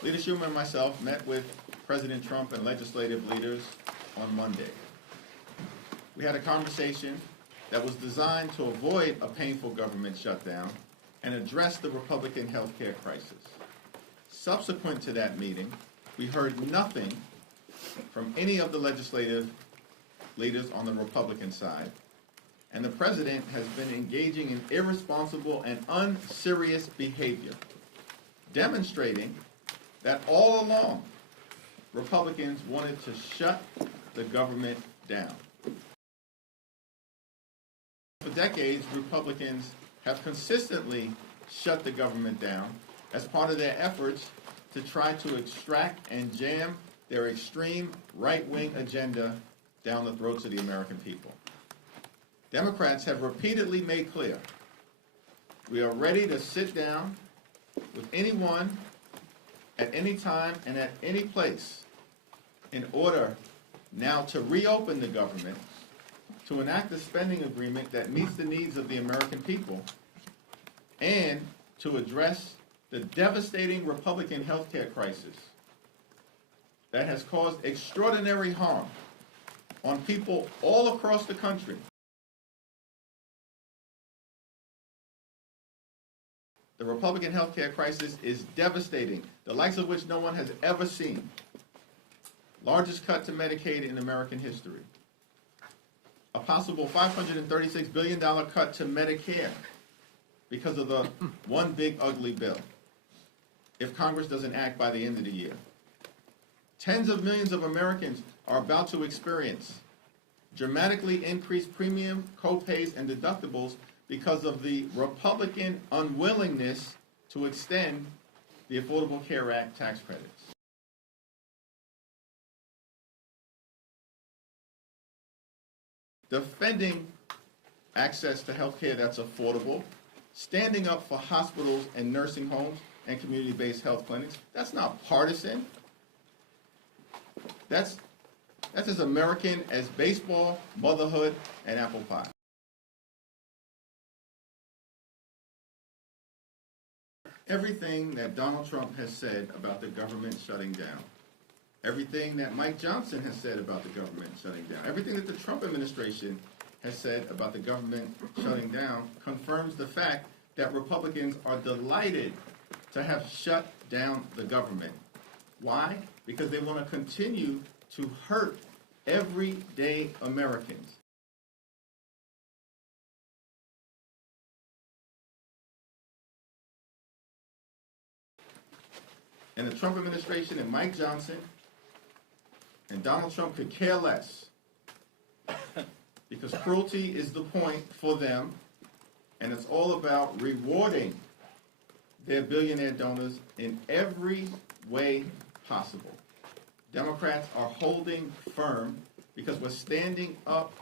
Leader Schumer and myself met with President Trump and legislative leaders on Monday. We had a conversation that was designed to avoid a painful government shutdown and address the Republican health care crisis. Subsequent to that meeting, we heard nothing from any of the legislative leaders on the Republican side, and the president has been engaging in irresponsible and unserious behavior, demonstrating that all along Republicans wanted to shut the government down. For decades, Republicans have consistently shut the government down as part of their efforts to try to extract and jam their extreme right-wing agenda down the throats of the American people. Democrats have repeatedly made clear we are ready to sit down with anyone at any time and at any place in order now to reopen the government, to enact a spending agreement that meets the needs of the American people, and to address the devastating Republican health care crisis that has caused extraordinary harm on people all across the country. The Republican health care crisis is devastating, the likes of which no one has ever seen. Largest cut to Medicaid in American history. A possible $536 billion cut to Medicare because of the one big ugly bill, if Congress doesn't act by the end of the year. Tens of millions of Americans are about to experience dramatically increased premium, co-pays, and deductibles because of the Republican unwillingness to extend the Affordable Care Act tax credits. Defending access to health care that's affordable, standing up for hospitals and nursing homes and community-based health clinics, that's not partisan. That's as American as baseball, motherhood, and apple pie. Everything that Donald Trump has said about the government shutting down, everything that Mike Johnson has said about the government shutting down, everything that the Trump administration has said about the government shutting down confirms the fact that Republicans are delighted to have shut down the government. Why? Because they want to continue to hurt everyday Americans. And the Trump administration and Mike Johnson and Donald Trump could care less because cruelty is the point for them, and it's all about rewarding their billionaire donors in every way possible. Democrats are holding firm because we're standing up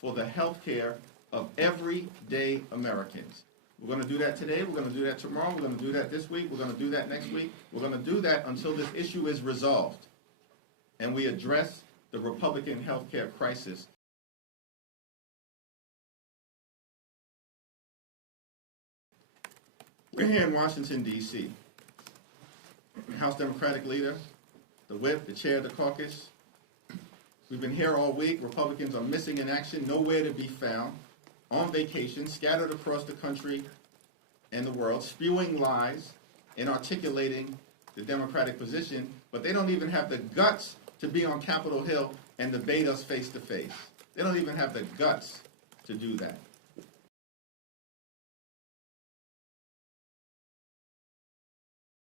for the health care of everyday Americans. We're going to do that today. We're going to do that tomorrow. We're going to do that this week. We're going to do that next week. We're going to do that until this issue is resolved and we address the Republican health care crisis. We're here in Washington, D.C. House Democratic Leader, the whip, the chair of the caucus. We've been here all week. Republicans are missing in action, nowhere to be found, on vacation, scattered across the country and the world, spewing lies and articulating the Democratic position, but they don't even have the guts to be on Capitol Hill and debate us face to face. They don't even have the guts to do that.